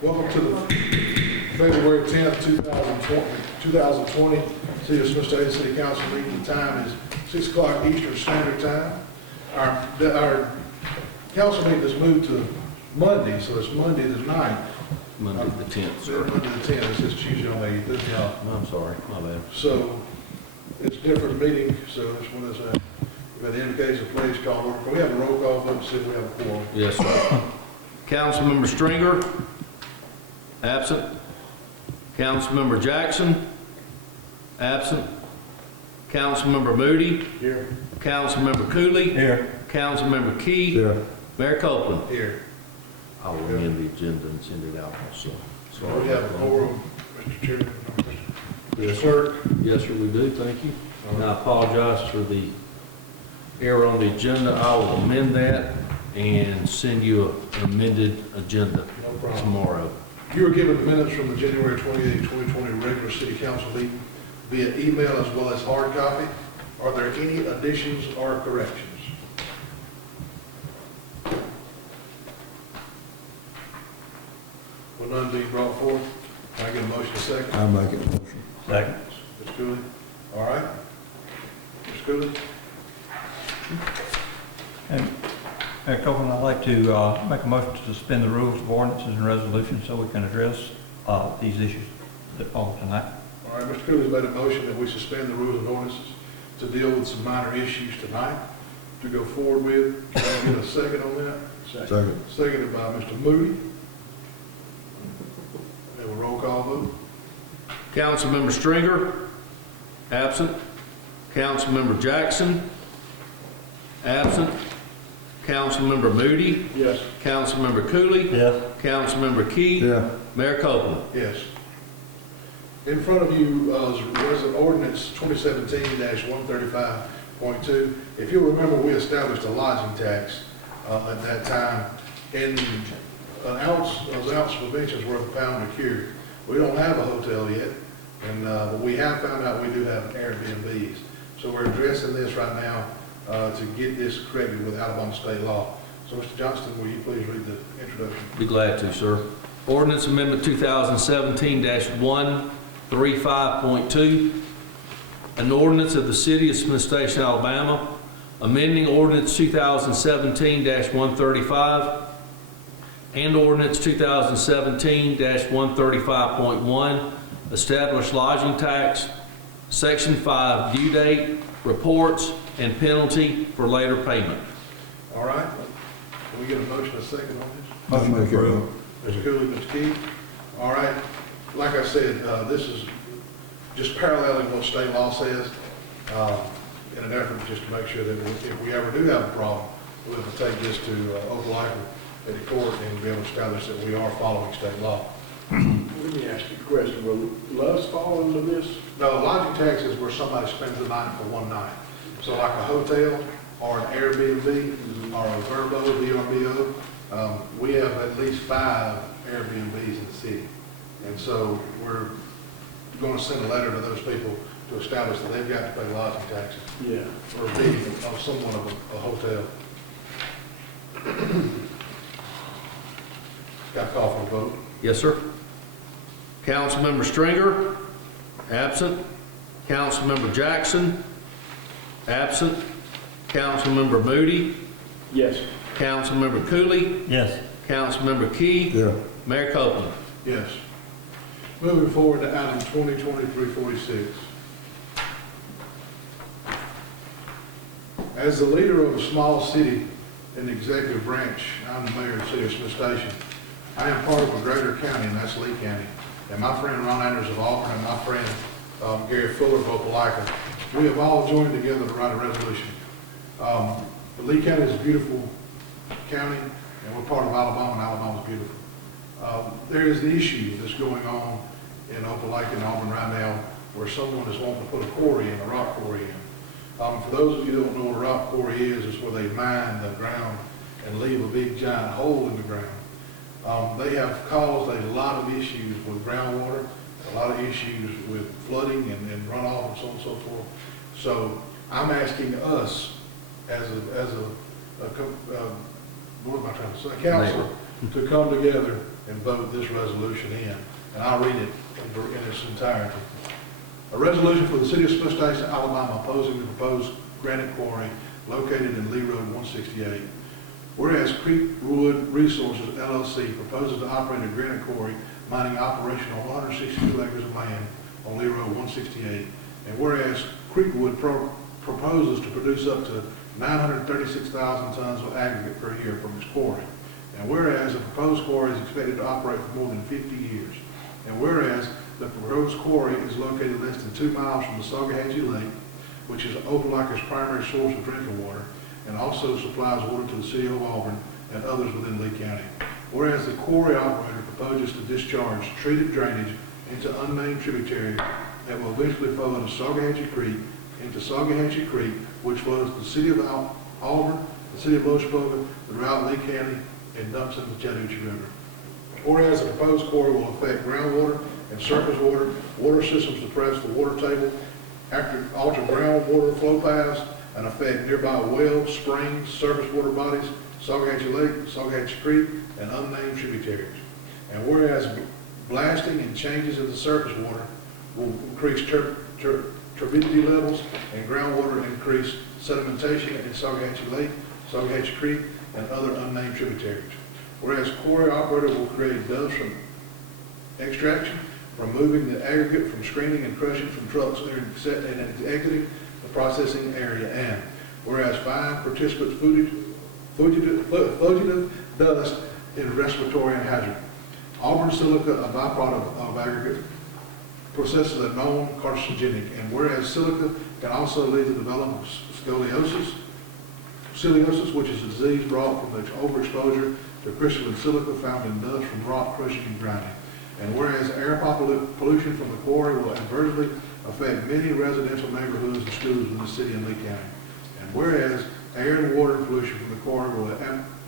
Welcome to the February 10th, 2020 City of Smith State City Council meeting. The time is 6 o'clock Eastern Standard Time. Our council meeting is moved to Monday, so it's Monday the 9th. Monday the 10th, sir. Monday the 10th, it says Tuesday on the 8th. I'm sorry, my bad. So it's a different meeting, so this one is we've got the indication of please call order. Can we have a roll call vote to see if we have a quorum? Yes, sir. Councilmember Stringer, absent. Councilmember Jackson, absent. Councilmember Moody, Here. Councilmember Cooley, Here. Councilmember Key, Here. Mayor Copeland. Here. I will amend the agenda and send it out also. So we have a quorum, Mr. Chairman. Yes, Mr. Clerk. Yes, sir, we do, thank you. And I apologize for the error on the agenda. I will amend that and send you an amended agenda No problem. tomorrow. You were given minutes from the January 28, 2020 regular city council meeting via email as well as hard copy. Are there any additions or corrections? Will none be brought forth? Can I get a motion to second? I make it motion. Second. Mr. Cooley? All right. Mr. Cooley? And Mayor Copeland, I'd like to make a motion to suspend the rules of ordinances and resolutions so we can address these issues that fall tonight. All right, Mr. Cooley's made a motion that we suspend the rules and ordinances to deal with some minor issues tonight to go forward with. Can I get a second on that? Second. Seconded by Mr. Moody. We have a roll call vote. Councilmember Stringer, absent. Councilmember Jackson, absent. Councilmember Moody, Yes. Councilmember Cooley, Yes. Councilmember Key, Yeah. Mayor Copeland. Yes. In front of you is Resolution Ordinance 2017-135.2. If you'll remember, we established a lodging tax at that time, and an ounce of prevention is worth a pound of cure. We don't have a hotel yet, and but we have found out we do have Airbnbs. So we're addressing this right now to get this corrected with Alabama state law. So, Mr. Johnston, will you please read the introduction? Be glad to, sir. Ordinance Amendment 2017-135.2, an ordinance of the City of Smith Station, Alabama, amending Ordinance 2017-135 and Ordinance 2017-135.1, establish lodging tax, Section 5, due date, reports, and penalty for later payment. All right. Can we get a motion, a second on this? Motion approved. Mr. Cooley, Mr. Key. All right. Like I said, this is just paralleling what state law says in an effort just to make sure that if we ever do have a problem, we'll have to take this to Opelika at the court and be able to establish that we are following state law. Let me ask you a question. Will Love's fall into this? No, lodging tax is where somebody spends the night for one night. So like a hotel or an Airbnb or a Verbo, VRBO, we have at least 5 Airbnbs in the city. And so we're going to send a letter to those people to establish that they've got to pay lodging taxes Yeah. for being of somewhat of a hotel. Got a call for a vote? Yes, sir. Councilmember Stringer, absent. Councilmember Jackson, absent. Councilmember Moody, Yes. Councilmember Cooley, Yes. Councilmember Key, Yeah. Mayor Copeland. Yes. Moving forward to item 2023-46. As the leader of a small city in the executive branch, I'm the mayor of the city of Smith Station. I am part of a greater county, and that's Lee County. And my friend Ron Anders of Auburn and my friend Gary Fuller of Opelika, we have all joined together to write a resolution. But Lee County is a beautiful county, and we're part of Alabama, and Alabama's beautiful. There is an issue that's going on in Opelika and Auburn right now where someone is wanting to put a quarry in, a rock quarry in. For those of you who don't know what a rock quarry is where they mine the ground and leave a big giant hole in the ground. They have caused a lot of issues with groundwater, a lot of issues with flooding and runoff and so on and so forth. So I'm asking us as a what am I trying to say, council, to come together and vote this resolution in. And I'll read it in its entirety. A resolution for the city of Smith Station, Alabama, opposing the proposed granite quarry located in Lee Road 168. Whereas Creekwood Resources LLC proposes to operate a granite quarry mining operation on 162 acres of land on Lee Road 168. And whereas Creekwood proposes to produce up to 936,000 tons of aggregate per year from its quarry. And whereas the proposed quarry is expected to operate for more than 50 years. And whereas the proposed quarry is located less than 2 miles from the Salkehatchie Lake, which is Opelika's primary source of drinking water, and also supplies water to the city of Auburn and others within Lee County. Whereas the quarry operator proposes to discharge treated drainage into unnamed tributaries that will eventually flow into Salkehatchie Creek, which flows to the city of Auburn, the city of Lochboga, throughout Lee County, and dumps into the Chattahoochee River. Whereas the proposed quarry will affect groundwater and surface water systems, depress the water table, alter groundwater flow paths, and affect nearby wells, springs, surface water bodies, Salkehatchie Lake, Salkehatchie Creek, and unnamed tributaries. And whereas blasting and changes in the surface water will increase turbidity levels and groundwater increase sedimentation in Salkehatchie Lake, Salkehatchie Creek, and other unnamed tributaries. Whereas quarry operator will create dust from extraction, removing the aggregate from screening and crushing from trucks and exiting the processing area. And whereas fine participants fugitive dust is respiratory and hazard. Auburn silica, a byproduct of aggregate, processes are known carcinogenic. And whereas silica can also lead to the development of scoliosis, which is a disease brought from the overexposure to crystalline silica found in dust from rock crushing and grinding. And whereas air pollution from the quarry will adversely affect many residential neighborhoods and schools in the city and Lee County. And whereas air and water pollution from the quarry will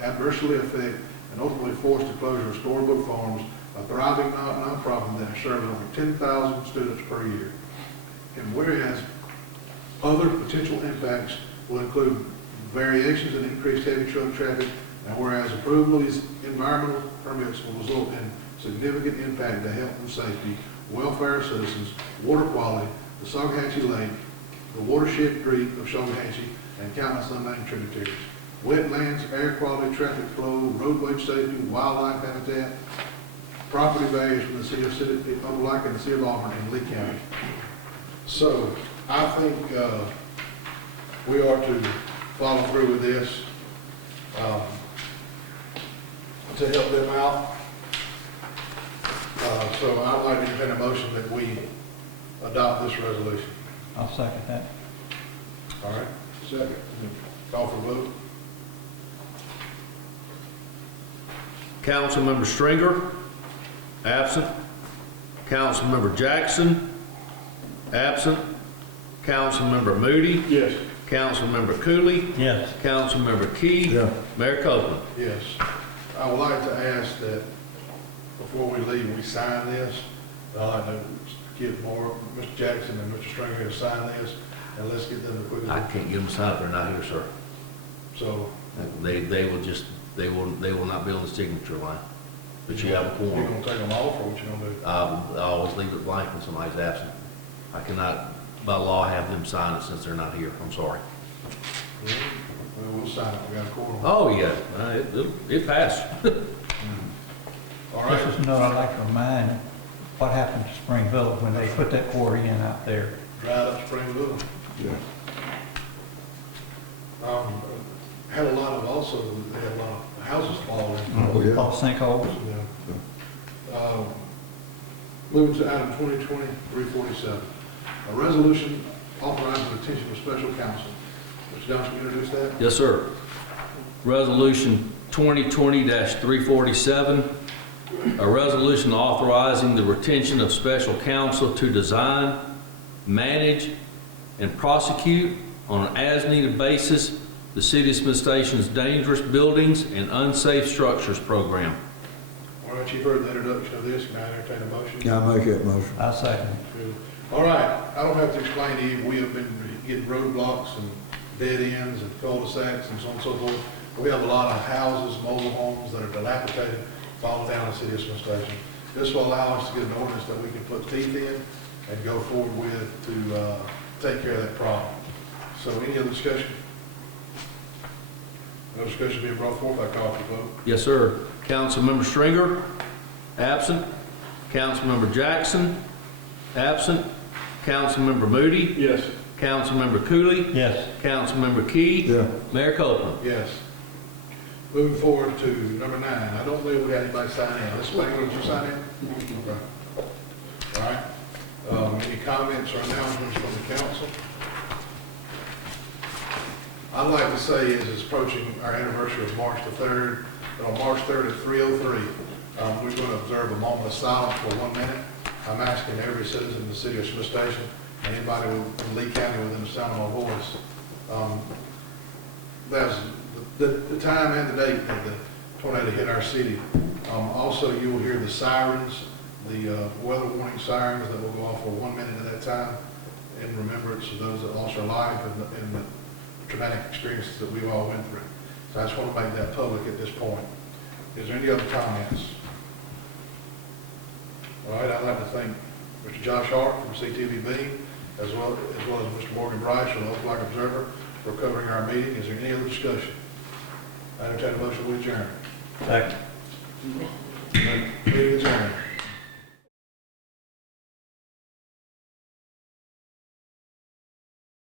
adversely affect and ultimately force the closure of Storybook Farms, a thriving nonprofit that serves over 10,000 students per year. And whereas other potential impacts will include variations in increased heavy truck traffic, and whereas approval of these environmental permits will result in significant impact to health and safety, welfare of citizens, water quality, the Salkehatchie Lake, the watershed creek of Salkehatchie, and countless unnamed tributaries, wetlands, air quality, traffic flow, roadway safety, wildlife habitat, property values from the city of Opelika and the city of Auburn and Lee County. So I think we are to follow through with this to help them out. So I'd like to entertain a motion that we adopt this resolution. I'll second that. All right? Second. Call for vote. Councilmember Stringer, absent. Councilmember Jackson, absent. Councilmember Moody, Yes. Councilmember Cooley, Yes. Councilmember Key, Yeah. Mayor Copeland. Yes. I would like to ask that before we leave, we sign this. I'd like to get more, Mr. Jackson and Mr. Stringer to sign this, and let's get them to quickly. I can't give them signed if they're not here, sir. So, They will not be on the signature line. But you have a you quorum. gonna take them off, or what you gonna do? I always leave it blank when somebody's absent. I cannot, by law, have them sign it since they're not here. I'm sorry. Well, we'll sign it, we got a quorum. Oh, yeah, it passed. All right. Just as a note, I'd like to remind what happened to Springville when they put that quarry in out there. Dried up Springville. Yeah. Had a lot of, also, they had a lot of houses fall in. Oh, yeah. All sinkholes. Yeah. Moving to item 2020-347, a resolution authorizing the retention of special counsel. Mr. Johnson, you introduce that? Yes, sir. Resolution 2020-347, a resolution authorizing the retention of special counsel to design, manage, and prosecute on an as-needed basis the City of Smith Station's dangerous buildings and unsafe structures program. All right, you've heard the introduction of this, can I entertain a motion? Yeah, I make that motion. I second. Good. All right, I don't have to explain to you, we have been getting roadblocks and dead ends and cul-de-sacs and so on and so forth. We have a lot of houses, mobile homes that are dilapidated, all down the city of Smith Station. This will allow us to get an ordinance that we can put teeth in and go forward with to take care of that problem. So any other discussion? No discussion being brought forth, I call for the vote. Yes, sir. Councilmember Stringer, absent. Councilmember Jackson, absent. Councilmember Moody, Yes. Councilmember Cooley, Yes. Councilmember Key, Yeah. Mayor Mayor Copeland. Yes. Moving forward to number 9, I don't believe we had anybody sign in. Let's make it sign in. Okay. All right. Any comments or announcements from the council? I'd like to say is it's approaching our anniversary of March the 3rd, and on March 3rd at 3:03, we're going to observe a moment of silence for 1 minute. I'm asking every citizen in the city of Smith Station, and anybody in Lee County within the sound of my voice, that's the time and the date that the tornado hit our city. Also, you will hear the sirens, the weather warning sirens that will go off for 1 minute at that time in remembrance of those that lost their life and the traumatic experiences that we all went through. So I just want to make that public at this point. Is there any other comments? All right, I'd like to thank Mr. Josh Hart from CTVB, as well as Mr. Morgan Bryce from the Oak Lake Observer for covering our meeting. Is there any other discussion? I entertain a motion to adjourn. Second. Meeting adjourned.